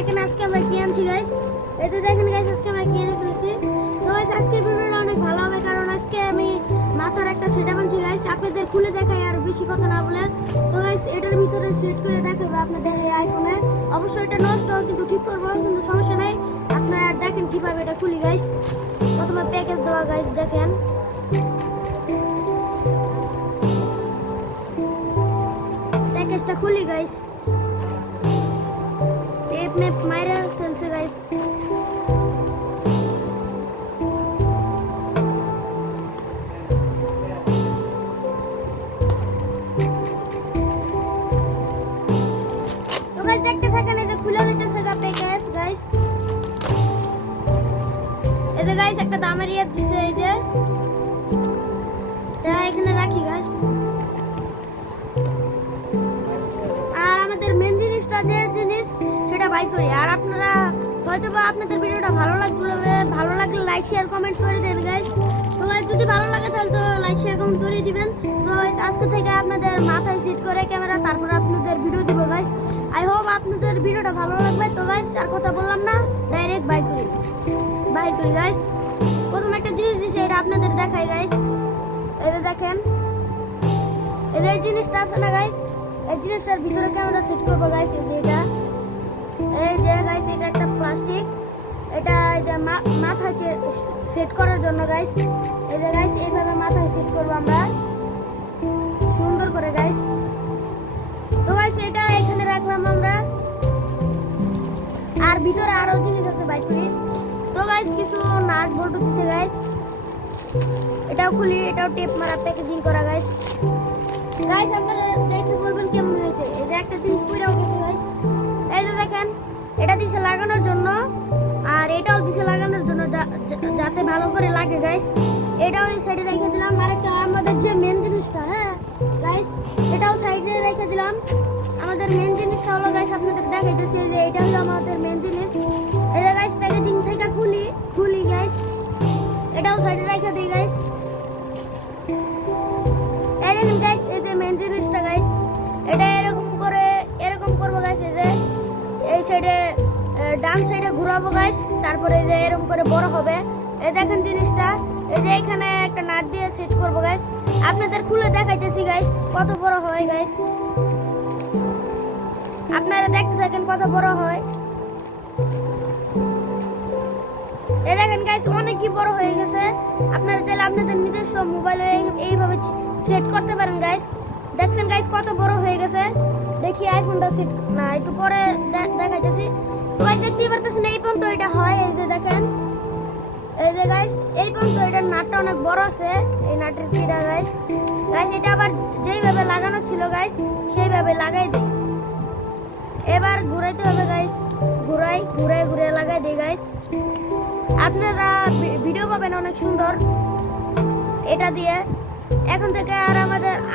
দেখেন আজকে আমরা কি আনছি গাইস। এই যে দেখেন গাইস আজকে আমরা কি এনে ফেলেছি। তো গাইস আজকের ভিডিওটা অনেক ভালো হবে কারণ আজকে আমি মাথার একটা সেটআপ আনছি গাইস। আপনাদের খুলে দেখাই আর বেশি কথা না বলে। তো গাইস এটার ভিতরে সেট করে দেখাবো আপনাদের এই আইফোনে। অবশ্যই এটা নষ্ট কিন্তু ঠিক করব, কিন্তু সমস্যা নাই। আপনারা দেখেন কিভাবে এটা খুলি গাইস। প্রথমে প্যাকেজ দেওয়া গাইস, দেখেন প্যাকেজটা খুলি গাইস। টেপ মেপ মাইরা ফেলছে গাইস। তো গাইস দেখতে থাকেন, এই যে খুলে দিতেছে গা প্যাকেজ গাইস। এই যে গাইস একটা দামের ইয়ে দিছে, এই যে এটা এখানে রাখি গাইস। আর আমাদের মেন জিনিসটা যে জিনিস সেটা বাই করি। আর আপনারা হয়তোবা আপনাদের ভিডিওটা ভালো লাগলে লাইক শেয়ার কমেন্ট করে দেন গাইস। তো গাইস যদি ভালো লাগে তাহলে তো লাইক শেয়ার কমেন্ট করে দিবেন। তো গাইস আজকে থেকে আপনাদের মাথায় সেট করে ক্যামেরা, তারপর আপনাদের ভিডিও দিব গাইস। আই হোপ আপনাদের ভিডিওটা ভালো লাগবে। তো গাইস আর কথা বললাম না, ডাইরেক্ট বাই করি গাইস। প্রথম একটা জিনিস দিছে, এটা আপনাদের দেখাই গাইস। এই যে দেখেন, এই জিনিসটা আছে না গাইস, এই জিনিসটার ভিতরে ক্যামেরা সেট করবো গাইস। এই যে গাইস এটা একটা প্লাস্টিক, এটা এই যে মাথায় সেট করার জন্য গাইস। এই যে গাইস এইভাবে মাথায় সেট করবো আমরা সুন্দর করে গাইস। তো গাইস এটা এখানে রাখলাম আমরা। আর ভিতরে আরো জিনিস আছে বাই করি। তো গাইস কিছু নাট বল্টু দিছে গাইস, এটাও খুলি। এটাও টেপ মারা প্যাকেজিং করা গাইস। গাইস আপনারা দেখে বলবেন কেমন হয়েছে। এই যে একটা জিনিস পুরাও গেছে গাইস। এই যে দেখেন এটা দিছে লাগানোর জন্য, আর এটাও দিছে লাগানোর জন্য যাতে ভালো করে লাগে গাইস। এটাও এই সাইডে রেখে দিলাম। আর একটা আমাদের যে মেন জিনিসটা, হ্যাঁ গাইস এটাও সাইডে রেখে দিলাম। আমাদের মেন জিনিসটা হলো গাইস, আপনাদের দেখাইতেছি যে এটা হলো আমাদের মেন জিনিস। এই যে গাইস প্যাকেজিং থেকে খুলি গাইস, এটাও সাইডে রেখে দিই গাইস। এই দেখেন গাইস এই যে মেন জিনিসটা গাইস, এটা এরকম করবো গাইস। এই যে এই সাইডে ডান সাইডে ঘুরাবো গাইস, তারপরে যে এরকম করে বড় হবে। এই দেখেন জিনিসটা, এই যে এখানে একটা নাট দিয়ে সেট করবো গাইস। আপনাদের খুলে দেখাইতেছি গাইস কত বড় হয় গাইস। আপনারা দেখতে থাকেন কত বড় হয়। এই দেখেন গাইস অনেকই বড় হয়ে গেছে। আপনারা চাইলে আপনাদের নিজস্ব মোবাইলে এইভাবে সেট করতে পারেন গাইস। দেখছেন গাইস কত বড় হয়ে গেছে। দেখি আইফোনটা সেট না, একটু পরে দেখাইতেছি। তো গাইস দেখতেই পারতেছেন এই পর্যন্ত এটা হয়। এই যে দেখেন, এই যে গাইস এই পর্যন্ত এটার নাটটা অনেক বড় আছে। এই নাটের কিটা গাইস এটা আবার যেইভাবে লাগানো ছিল গাইস সেইভাবে লাগাই দেই। এবার ঘুরাইতে হবে গাইস, ঘুরে লাগাই দেই গাইস। আপনারা ভিডিও পাবেন অনেক সুন্দর এটা দিয়ে। এখন থেকে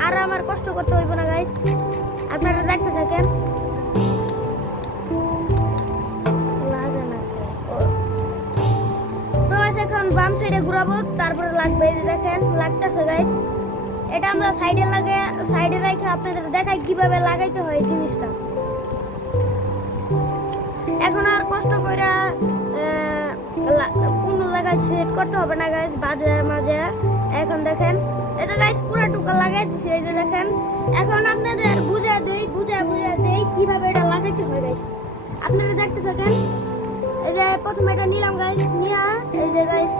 আর আমার কষ্ট করতে হইব না গাইস, আপনারা দেখতে থাকেন। তো গাইস এখন বাম সাইডে ঘুরাবো, তারপরে লাগবে। এই যে দেখেন লাগতেছে গাইস। এটা আমরা সাইডে রেখে আপনাদের দেখাই কিভাবে লাগাইতে হয় এই জিনিসটা। এখন আর কষ্ট কইরা কোন জায়গায় সেট করতে হবে না গাইস, মাঝে। এখন দেখেন এই যে গাইস পুরো টুকা লাগাই দিছি। এই যে দেখেন এখন আপনাদের বুঝায় দেই কিভাবে এটা লাগাইতে হয় গাইস। আপনারা দেখতে থাকেন। এই যে প্রথমে এটা নিলাম গাইস, নিয়া এই যে গাইস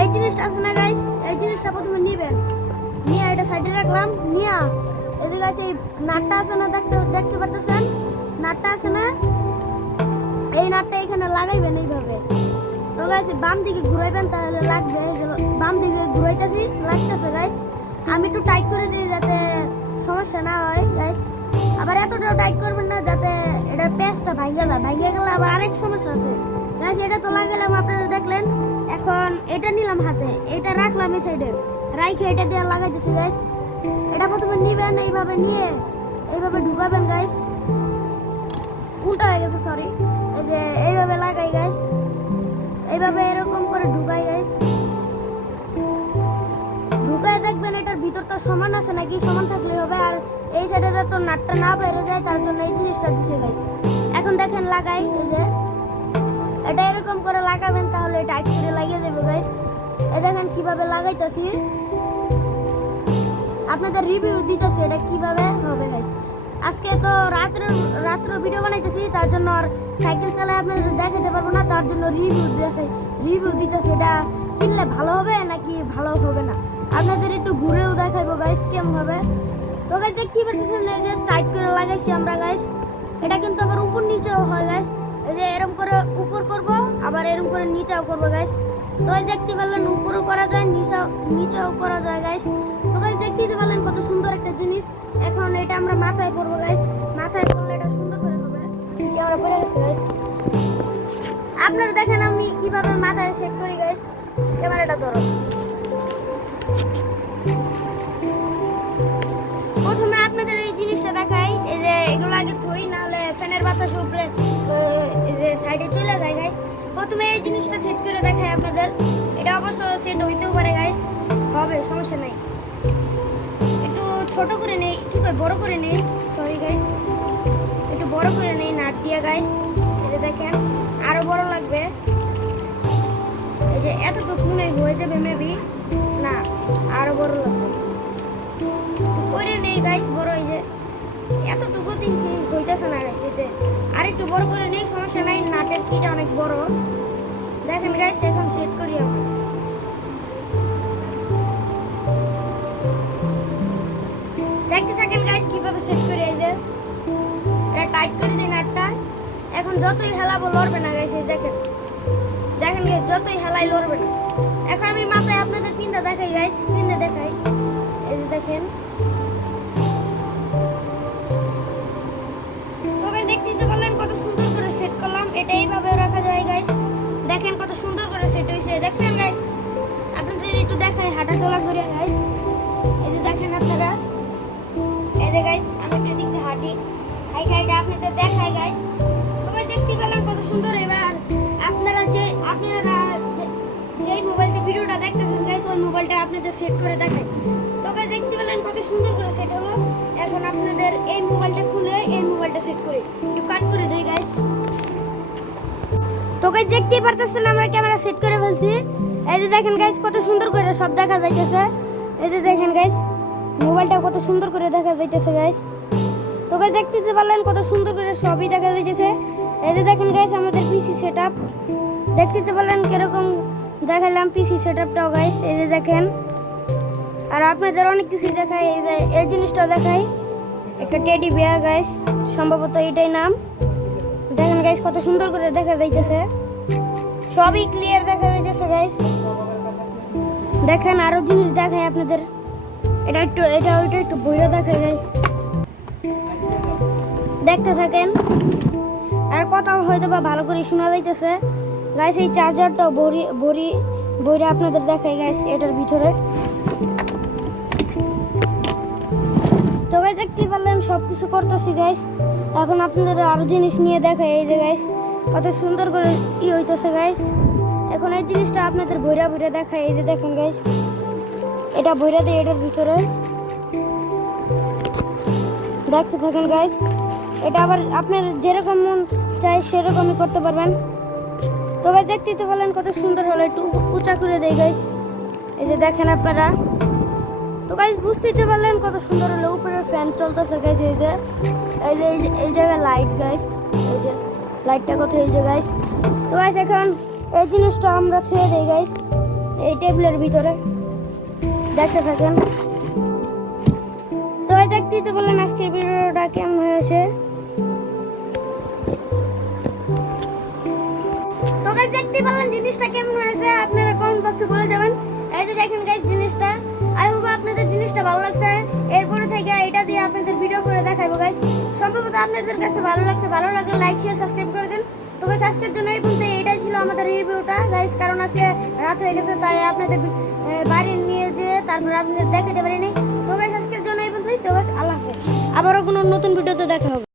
এই জিনিসটা আছে না গাইস, এই জিনিসটা প্রথমে নিবেন। নিয়া এটা সাইডে রাখলাম। নিয়া এই যে গাইস এই নাটটা আছে না, দেখতে পারতেছেন নাটটা আছে না, এই নাটটা এখানে লাগাইবেন এইভাবে। তো গাইস বাম দিকে ঘুরাইবেন তাহলে লাগবে। বাম দিকে ঘুরাইতেছি, লাগতেছে গাইস। আমি একটু টাইট করে দিই যাতে সমস্যা না হয় গাইস। আবার এতটাও টাইট করবেন না যাতে এটা পেস্টটা ভাঙে গেলে আবার আরেক সমস্যা আছে গাইস। এটা তো লাগালাম আপনারা দেখলেন। এখন এটা নিলাম হাতে, এটা রাখলাম এই সাইডে রাইখে এটা দিয়ে লাগাইতেছি গাইস। এটা প্রথমে নিবেন, এইভাবে নিয়ে এইভাবে ঢুকাবেন গাইস। উল্টা হয়ে গেছে, সরি। এই যে এইভাবে লাগাই গাইস, এইভাবে এরকম করে ঢুকাই গাইস। ঢুকায় দেখবেন এটার ভিতরটা সমান আছে নাকি, সমান থাকলে হবে। আর এই সাইডে যাতে নাটটা না বের হয়ে যায় তার জন্য এই জিনিসটা দিছে গাইস। এখন দেখেন লাগাই, এই যে এটা এরকম করে লাগাবেন তাহলে টাইট করে লাগিয়ে যাবে গাইস। এই দেখেন কিভাবে লাগাইতাছি, আপনাদের রিভিউ দিতেছি এটা কিভাবে হবে গাইস। আজকে তো রাত্রে ভিডিও বানাইতেছি, তার জন্য আর সাইকেল চালায় আপনাদের দেখাতে পারবো না, তার জন্য রিভিউ দিতেছি এটা কিনলে ভালো হবে নাকি ভালো হবে না, আপনাদের একটু ঘুরেও দেখাবো গাইস কেমন হবে। তো গাইস দেখতে পাচ্ছেন এই যে টাইট করে লাগাইছি আমরা গাইস। এটা কিন্তু আবার উপর নিচেও হয় গাইস, এই যে এরকম করে উপর করব আবার এরকম করে নিচেও করব গাইস। তো দেখতে পেলেন উপরও করা যায় নিচেও করা যায় গাইস। তো গাইস দেখতে পেলেন কত সুন্দর একটা জিনিস। এখন এটা আমরা মাথায় পরবো গাইস, মাথায় পরলে এটা সুন্দর করে হবে। ক্যামেরা পড়ে গেছে গাইস, আপনারা দেখেন আমি কিভাবে মাথায় সেট করি গাইস। ক্যামেরাটা ধরো। প্রথমে আপনাদের এই জিনিসটা দেখাই, এই যে এগুলো আগে ধুই, না হলে ফ্যানের বাতাস উপরে এই যে সাইডে চলে যায় গাইস। প্রথমে এই জিনিসটা সেট করে দেখাই আপনাদের, এটা অবশ্য সেট হইতেও পারে গাইস, হবে সমস্যা নাই। একটু ছোট করে নেই, কি করে বড় করে নেই, সরি গাইস, একটু বড় করে নেই নাট দিয়ে গাইস। এই যে দেখেন আরো বড় লাগবে, এই যে এতটুকু নেই হয়ে যাবে মেবি, না আরো বড় লাগবে করে নেই গাইস বড়। এই যে এতটুকু দিন কি হইতেছে না গাইস, এই যে আরেকটু বড় করে নেই, সমস্যা নাই, নাটের কিটা অনেক বড়। দেখেন গাইস এখন সেট করি আমরা, দেখতে থাকেন গাইস কিভাবে সেট করি। এই যে এটা টাইট করে দিই নাটটা, এখন যতই হেলাবো লড়বে না গাইস। এই দেখেন দেখেন গাইস যতই হেলাই লড়বে না। এখন আমি মাথায় আপনাদের পিনটা দেখাই গাইস, পিনটা দেখাই, এই যে দেখেন। দেখতে পারলেন কত সুন্দর করে সেট করলাম, এটা এইভাবে রাখা যায় গাইস। দেখেন কত সুন্দর করে সেট হয়েছে, দেখছেন গাইস। আপনাদের একটু দেখাই হাঁটা চলা করে গাইস, এই যে দেখেন আপনারা, এই যে গাইস আমি একটু দেখতে হাঁটি হাইটা আপনাদের দেখাই গাইস। তো গাইস দেখতে পেলেন কত সুন্দর। এবার আপনারা যেই মোবাইলে ভিডিওটা দেখতেছেন গাইস, ওই মোবাইলটা আপনাদের সেট করে দেখাই। তো গাইস দেখতে পেলেন কত সুন্দর করে সেট হলো। এখন আপনাদের এই মোবাইলটা খুলে এই মোবাইলটা সেট করে একটু কাট করে দেই গাইস। তো গাইস দেখতেই পারতেছেন আমরা ক্যামেরা সেট করে ফেলছি। এই যে দেখেন গাইস কত সুন্দর করে সব দেখা যাইতেছে, এই যে দেখেন গাইস মোবাইলটা কত সুন্দর করে দেখা যাইতেছে গাইস। তো গাইস দেখতে পারলেন কত সুন্দর করে সবই দেখা যাইতেছে। এই যে দেখেন গাইস আমাদের পিসি সেটআপ, দেখতে পারলেন কিরকম দেখালাম পিসি সেটআপটাও গাইস। এই যে দেখেন, আর আপনাদের অনেক কিছু দেখাই, এই যে এই জিনিসটা দেখাই, একটা টেডি বিয়ার গাইস, সম্ভবত এটাই নাম। দেখেন গাইস কত সুন্দর করে দেখা যাইতেছে, সবই ক্লিয়ার দেখা যাইতেছে গাইস। দেখেন আরো জিনিস দেখাই আপনাদের, এটা ওইটা একটু বইরা দেখাই গাইস, দেখতে থাকেন। আর কথা হয়তো বা ভালো করে শোনা যাইতেছে গাইস। এই চার্জারটাও বইরা আপনাদের দেখাই গাইস এটার ভিতরে। তো গাইস দেখতে পারলেন সবকিছু করতেছি গাইস। এখন আপনাদের আরো জিনিস নিয়ে দেখাই, এই যে গাইস কত সুন্দর করে হইতেছে গাইস। এখন এই জিনিসটা আপনাদের বইরা দেখাই, এই যে দেখেন গাইস এটা বইরা দেয় এটার ভিতরে, দেখতে থাকেন গাইস। এটা আবার আপনার যেরকম মন চাই সেরকমই করতে পারবেন। তো গাইস দেখতে পারলেন কত সুন্দর হলো, একটু উঁচা করে দেই গাইস, এই যে দেখেন আপনারা। তো গাইস বুঝতেই পারলেন কত সুন্দর হলো, উপরে ফ্যান চলতেছে গাইস। এই জায়গায় লাইট গাইস, এই যে লাইটটা কোথায়, এই যে গাইস। তো গাইস এখন এই জিনিসটা আমরা ছুঁয়ে দেই গাইস এই টেবিলের ভিতরে, দেখতে থাকেন। তো গাইস দেখতেই পারলেন আজকের ভিডিওটা কেমন হয়েছে। তো গাইস দেখতে পারলেন জিনিসটা কেমন হয়েছে, আপনারা কমেন্ট বক্সে বলে যাবেন। এই যে দেখেন গাইস জিনিসটা, আই হোপ আপনাদের জিনিসটা ভালো লাগছে। এরপরে থেকে এটা দিয়ে আপনাদের ভিডিও করে দেখাবো গাইস। সম্ভবত আপনাদের কাছে ভালো লাগছে, ভালো লাগলে লাইক শেয়ার সাবস্ক্রাইব করে দিন। তো গাইস আজকের জন্য এই পর্যন্ত, এটাই ছিল আমাদের রিভিউটা গাইস, কারণ আজকে রাত হয়ে গেছে তাই আপনাদের বাড়ি নিয়ে যেয়ে তারপরে আপনাদের দেখাতে পারিনি। তো গাইস আজকের জন্য এই পর্যন্তই। তো গাইস আল্লাহ হাফেজ, আবারও কোনো নতুন ভিডিওতে দেখা হবে।